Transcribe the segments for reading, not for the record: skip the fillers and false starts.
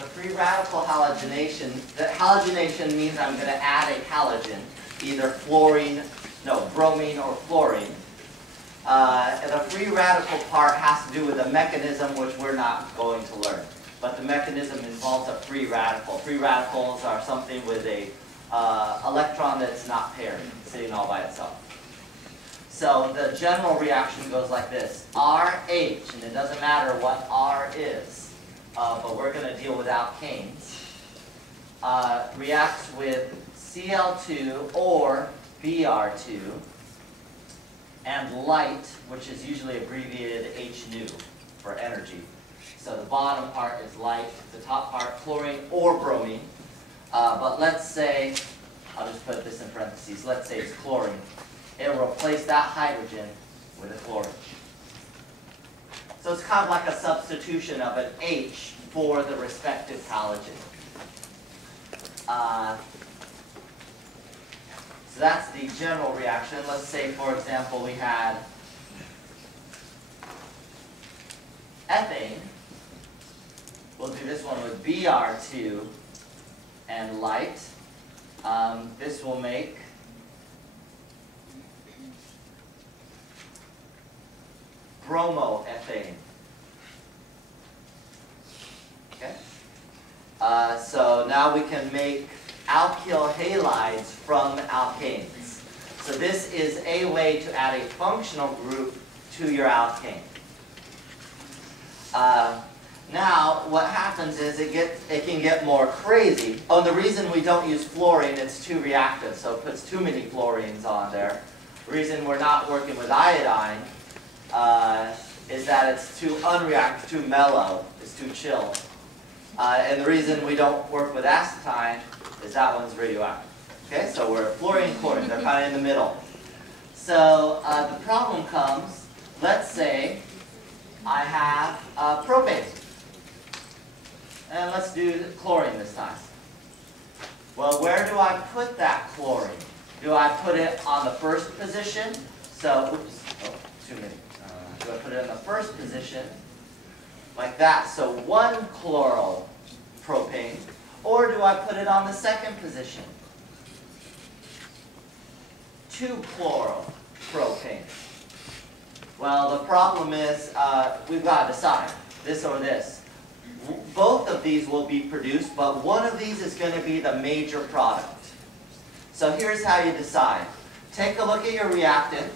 the free radical halogenation, the halogenation means I'm going to add a halogen, either bromine or fluorine. And the free radical part has to do with the mechanism, which we're not going to learn. But the mechanism involves a free radical. Free radicals are something with a electron that's not paired, sitting all by itself. So the general reaction goes like this. RH, and it doesn't matter what R is, but we're going to deal with alkanes, reacts with Cl2 or Br2, and light, which is usually abbreviated H nu for energy. So the bottom part is light, the top part chlorine or bromine. But let's say, I'll just put this in parentheses, let's say it's chlorine. It will replace that hydrogen with a chlorine. So it's kind of like a substitution of an H for the respective halogen. So that's the general reaction. Let's say, for example, we had ethane. We'll do this one with Br2 and light. This will make bromoethane. Okay? So now we can make alkyl halides from alkanes. So this is a way to add a functional group to your alkane. Now, what happens is it can get more crazy. Oh, the reason we don't use fluorine, it's too reactive, so it puts too many fluorines on there. The reason we're not working with iodine is that it's too unreactive, too mellow, it's too chill. And the reason we don't work with acetine is that one's radioactive. Okay, so we're fluorine, chlorine, they're kind of in the middle. So the problem comes, let's say I have propane. And let's do chlorine this time. Well, where do I put that chlorine? Do I put it on the first position? So, oops, oh, too many. Do I put it in the first position, like that? So 1 chloropropane. Or do I put it on the second position? 2 chloropropane. Well, the problem is we've got to decide this or this. Both of these will be produced, but one of these is going to be the major product. So here's how you decide. Take a look at your reactant.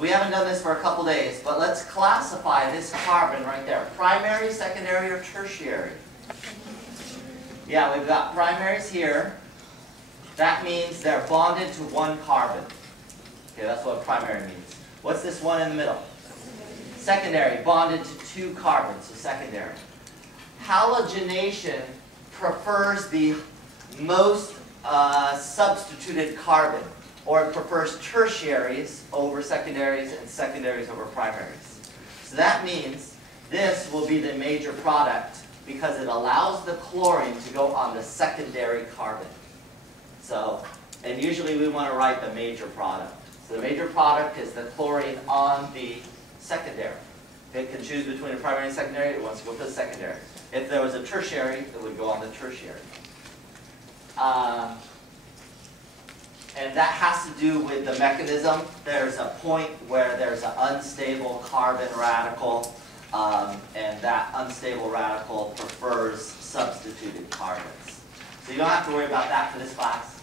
We haven't done this for a couple days, but let's classify this carbon right there. Primary, secondary, or tertiary? Yeah, we've got primaries here. That means they're bonded to 1 carbon. Okay, that's what primary means. What's this one in the middle? Secondary, bonded to 2 carbons, so secondary. Halogenation prefers the most substituted carbon, or it prefers tertiaries over secondaries and secondaries over primaries. So that means this will be the major product because it allows the chlorine to go on the secondary carbon. So, and usually we want to write the major product. So the major product is the chlorine on the secondary. If it can choose between a primary and secondary, it wants to go to the secondary. If there was a tertiary, it would go on the tertiary. And that has to do with the mechanism. There's a point where there's an unstable carbon radical, and that unstable radical prefers substituted carbons. So you don't have to worry about that for this class.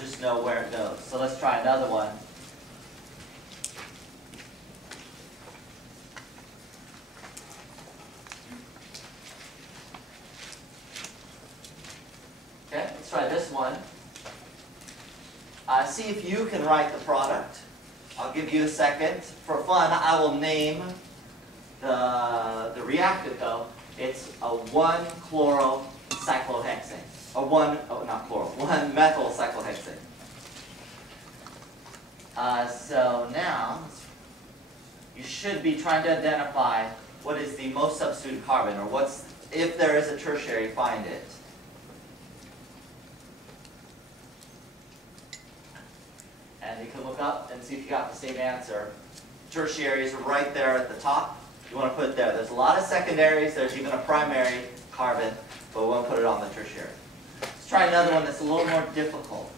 Just know where it goes. So let's try another one. Okay, let's try this one. See if you can write the product. I'll give you a second. For fun, I will name the reactant though. It's a 1-chlorocyclohexane. Or 1-methyl-cyclohexane. So now, you should be trying to identify what is the most substituted carbon, or what's, if there is a tertiary, find it. And you can look up and see if you got the same answer. Tertiary is right there at the top. You want to put it there. There's a lot of secondaries. There's even a primary carbon, but we won't put it on the tertiary. Let's try another one that's a little more difficult.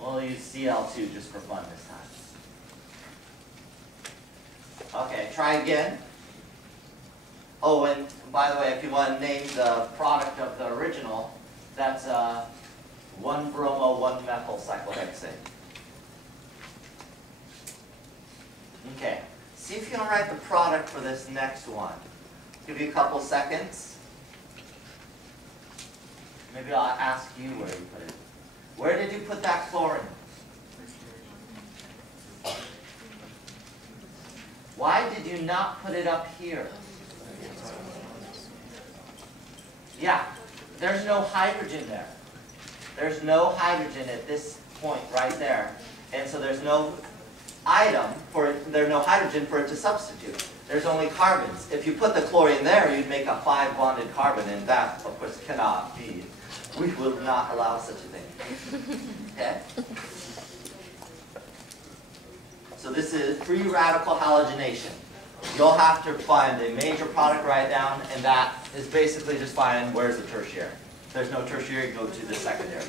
We'll use Cl2 just for fun this time. Okay, try again. Oh, and by the way, if you want to name the product of the original, that's 1-bromo, 1-methyl cyclohexane. Okay, see if you can write the product for this next one. Give you a couple seconds. Maybe I'll ask you where you put it. Where did you put that chlorine? Why did you not put it up here? Yeah, there's no hydrogen there. There's no hydrogen at this point right there. And so there's no item for it, there's no hydrogen for it to substitute. There's only carbons. If you put the chlorine there, you'd make a 5-bonded carbon, and that, of course, cannot be. We will not allow such a thing. Okay? So this is free radical halogenation. You'll have to find a major product, write down, and that is basically just find where's the tertiary. If there's no tertiary, go to the secondary.